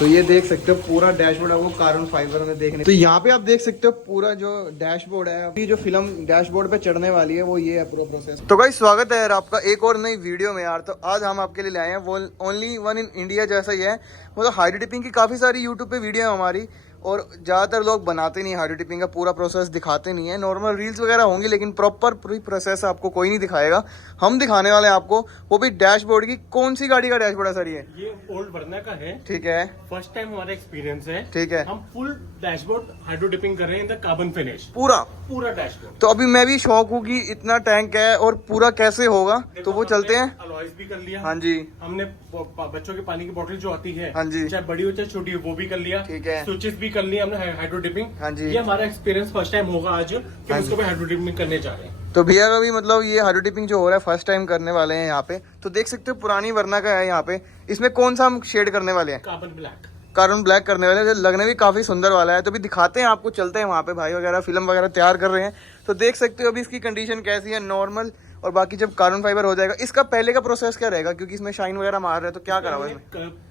तो ये देख सकते हो पूरा डैशबोर्ड आपको कार्बन फाइबर में देखने, तो यहाँ पे आप देख सकते हो पूरा जो डैशबोर्ड है, अभी जो फिल्म डैशबोर्ड पे चढ़ने वाली है वो ये है पूरा प्रोसेस। तो गाइस स्वागत है यार आपका एक और नई वीडियो में यार। तो आज हम आपके लिए लाए हैं वो ओनली वन इन इंडिया जैसा ही है, मतलब हाइड्रो डिपिंग की काफ़ी सारी यूट्यूब पे वीडियो है हमारी, और ज़्यादातर लोग बनाते नहीं हाइड्रो डिपिंग का पूरा प्रोसेस दिखाते नहीं है। नॉर्मल रील्स वगैरह होंगी लेकिन प्रॉपर पूरी प्रोसेस आपको कोई नहीं दिखाएगा। हम दिखाने वाले हैं आपको, वो भी डैशबोर्ड की। कौन सी गाड़ी का डैशबोर्ड है सर ये ओल्ड वर्ना का है। ठीक है, फर्स्ट टाइम हमारा एक्सपीरियंस है। ठीक है। हम फुल डैशबोर्ड हाइड्रो डिपिंग कर रहे हैं इन द कार्बन फिनिश, पूरा डैशबोर्ड। तो अभी मैं भी शौक हूँ कि इतना टैंक है और पूरा कैसे होगा, तो वो चलते हैं। अलॉयज भी कर लिया। हाँ जी। हमने बच्चों के पानी की बोतल जो आती है, हाँ जी, चाहे बड़ी हो चाहे छोटी हो, वो भी कर लिया। ठीक है। स्विचेस भी कर लिया हमने हाइड्रो डिपिंग। हाँ जी। ये हमारा एक्सपीरियंस फर्स्ट टाइम होगा आज कि हाँ उसको भी हाइड्रो डिपिंग करने जा रहे हैं। तो भैया का भी मतलब ये हाइड्रो डिपिंग जो हो रहा है फर्स्ट टाइम करने वाले हैं यहाँ पे। तो देख सकते हो पुरानी वर्ना का है यहाँ पे। इसमें कौन सा हम शेड करने वाले हैं? Carbon black. कार्बन ब्लैक करने वाले हैं, लगने भी काफी सुंदर वाला है। तो भी दिखाते हैं आपको, चलते हैं वहाँ पे। भाई वगैरह फिल्म वगैरह तैयार कर रहे हैं, तो देख सकते हो अभी इसकी कंडीशन कैसी है, नॉर्मल। और बाकी जब कार्बन फाइबर हो जाएगा, इसका पहले का प्रोसेस क्या रहेगा, क्योंकि इसमें शाइन वगैरह मार रहे हैं, तो क्या करा हुआ है?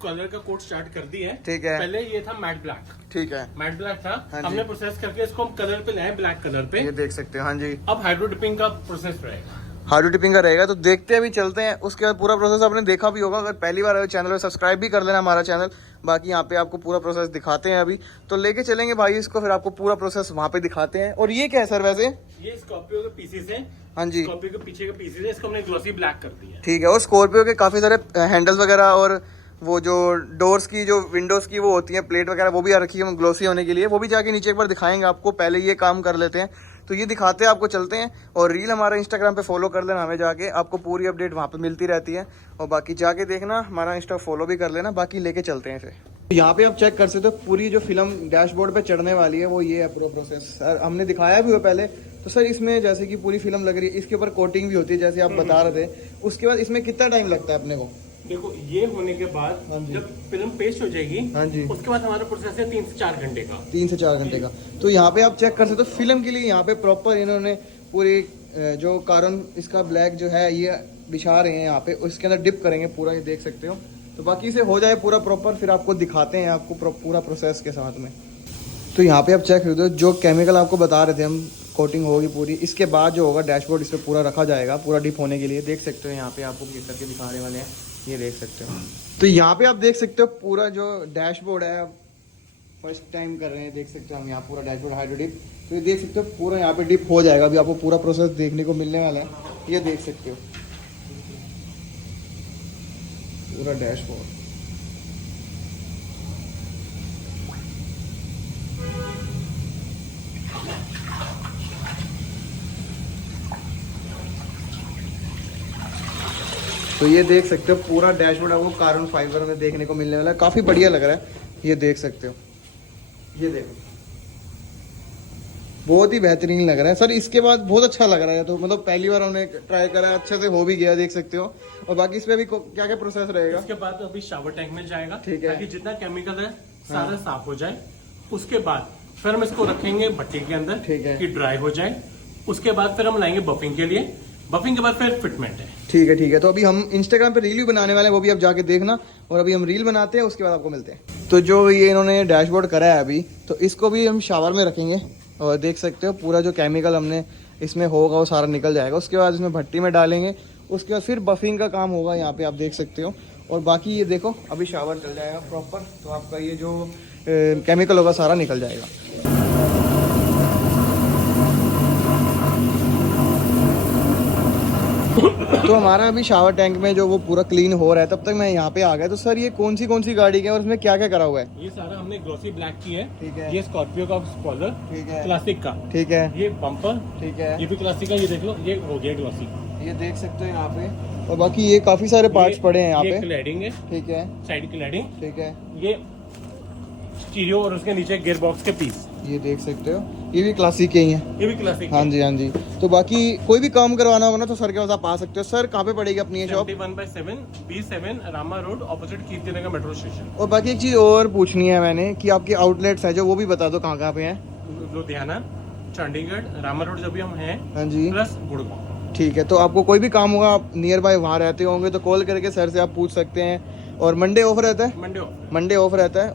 कलर का कोट स्टार्ट कर दी है। ठीक है। पहले ये था मैट ब्लैक। ठीक है, मैट ब्लैक था। हाँ हमने प्रोसेस करके इसको हम कलर पे लाए, ब्लैक कलर पे। ये देख सकते हो। हाँ जी, अब हाइड्रो डिपिंग का प्रोसेस रहेगा। हाइड्रो डिपिंग का रहेगा। तो देखते हैं, अभी चलते हैं। उसके बाद पूरा प्रोसेस आपने देखा भी होगा, अगर पहली बार आए चैनल पे सब्सक्राइब भी कर लेना हमारा चैनल। बाकी यहाँ पे आपको पूरा प्रोसेस दिखाते हैं अभी, तो लेके चलेंगे भाई इसको, फिर आपको पूरा प्रोसेस वहाँ पे दिखाते हैं। और ये क्या है सर वैसे? ये स्कॉर्पियो के पीसेस हैं। हाँ जी, स्कॉर्पियो के पीछे के पीसेस है, इसको हमने ग्लॉसी ब्लैक कर दिया है। ठीक है। और स्कॉर्पियो के काफ़ी सारे हैंडल्स वगैरह और वो जो डोर्स की, जो विंडोज़ की वो होती है प्लेट वगैरह, वो भी आ रखी है ग्लोसी होने के लिए। वो भी जाके नीचे एक बार दिखाएंगे आपको, पहले ये काम कर लेते हैं। तो ये दिखाते हैं आपको, चलते हैं। और रील हमारा इंस्टाग्राम पे फॉलो कर लेना हमें जाके, आपको पूरी अपडेट वहाँ पे मिलती रहती है। और बाकी जाके देखना, हमारा इंस्टा फॉलो भी कर लेना। बाकी लेके चलते हैं फिर। यहाँ पे आप चेक कर सकते हो पूरी जो फिल्म डैशबोर्ड पे चढ़ने वाली है वो ये है पूरा प्रोसेस। सर हमने दिखाया भी हुआ पहले। तो सर इसमें जैसे कि पूरी फिल्म लग रही है, इसके ऊपर कोटिंग भी होती है जैसे आप बता रहे थे। उसके बाद इसमें कितना टाइम लगता है अपने को? देखो ये होने के बाद जब फिल्म पेस्ट हो जाएगी, हाँ जी, उसके बाद हमारा प्रोसेस है 3 से 4 घंटे का। 3 से 4 घंटे का। तो यहाँ पे आप चेक कर सकते हो फिल्म के लिए यहाँ पे प्रॉपर इन्होंने पूरी जो कार्बन इसका ब्लैक जो है ये बिछा रहे हैं यहाँ पे, उसके अंदर डिप करेंगे पूरा, ये देख सकते हो। तो बाकी इसे हो जाए पूरा प्रॉपर, फिर आपको दिखाते हैं आपको पूरा प्रोसेस के साथ में। तो यहाँ पे आप चेक कर दो, जो केमिकल आपको बता रहे थे हम, कोटिंग होगी पूरी। इसके बाद जो होगा डैशबोर्ड इस पर पूरा रखा जाएगा, पूरा डिप होने के लिए। देख सकते हो यहाँ पे आपको ये करके दिखाने वाले हैं, ये देख सकते हो। तो यहाँ पे आप देख सकते हो पूरा जो डैशबोर्ड है, फर्स्ट टाइम कर रहे हैं, देख सकते हो हम यहाँ पूरा डैशबोर्ड हाइड्रो डिप। तो ये देख सकते हो पूरा यहाँ पे डिप हो जाएगा। अभी आपको पूरा प्रोसेस देखने को मिलने वाला है, ये देख सकते हो पूरा डैशबोर्ड। तो ये देख सकते हो पूरा डैशबोर्ड आपको कार्बन फाइबर में देखने को मिलने वाला है, काफ़ी बढ़िया लग रहा है। ये देख सकते हो, ये देखो बहुत ही बेहतरीन लग रहा है सर। इसके बाद बहुत अच्छा लग रहा है, तो मतलब पहली बार हमने ट्राई करा, अच्छे से हो भी गया, देख सकते हो। और बाकी इसमें भी क्या क्या प्रोसेस रहेगा? उसके बाद अभी शावर टैंक में जाएगा, ठीक है, ताकि जितना केमिकल है सारा साफ हो जाए। उसके बाद फिर हम इसको रखेंगे भट्टी के अंदर, ठीक है, कि ड्राई हो जाए। उसके बाद फिर हम लाएंगे बफिंग के लिए। बफिंग के बाद फिर फिटमेंट है। ठीक है, ठीक है। तो अभी हम इंस्टाग्राम पे रील भी बनाने वाले हैं, वो भी आप जाके देखना। और अभी हम रील बनाते हैं, उसके बाद आपको मिलते हैं। तो जो ये इन्होंने डैशबोर्ड करा है अभी, तो इसको भी हम शावर में रखेंगे। और देख सकते हो पूरा जो केमिकल हमने इसमें होगा वो सारा निकल जाएगा। उसके बाद इसमें भट्टी में डालेंगे, उसके बाद फिर बफिंग का काम होगा, यहाँ पे आप देख सकते हो। और बाकी ये देखो अभी शावर चल जाएगा प्रॉपर, तो आपका ये जो केमिकल होगा सारा निकल जाएगा। तो हमारा अभी शावर टैंक में जो वो पूरा क्लीन हो रहा है, तब तक मैं यहाँ पे आ गया। तो सर ये कौन सी गाड़ी है और उसमें क्या क्या करा हुआ है? ये सारा हमने ग्लॉसी ब्लैक की है। ठीक है। ये स्कॉर्पियो का स्पॉइलर, ठीक है, क्लासिक का। ठीक है। ये बम्पर, ठीक है, ये भी क्लासिक का। ये देख लो, ये हो गया ग्लॉसी, ये देख सकते हो यहाँ पे। और बाकी ये काफी सारे पार्ट्स पड़े हैं यहाँ पे। क्लैडिंग है, ठीक है, साइड क्लैडिंग, ठीक है। ये स्टीरियो और उसके नीचे गियर बॉक्स के पीस, ये देख सकते हो, ये भी क्लासिक के ही हैं। ये भी क्लासिक। हाँ जी, हाँ जी। तो बाकी कोई भी काम करवाना होगा ना तो सर के पास आप आ सकते हो। सर कहाँ पे पड़ेगी अपनी ये shop? 71/7 B7 Rama road, opposite Kirtinagar metro station. और बाकी एक चीज़ और पूछनी है मैंने, कि आपके आउटलेट्स हैं जो, वो भी बता दो कहाँ कहाँ पे हैं। लुधियाना, चंडीगढ़, रामा रोड जब भी हम हैं, हाँ जी, प्लस गुड़गांव। ठीक है। तो आपको कोई भी काम होगा, आप नियर बाय वहाँ रहते होंगे, तो कॉल करके सर से आप पूछ सकते हैं। और मंडे ऑफ रहता है? मंडे ऑफ रहता है।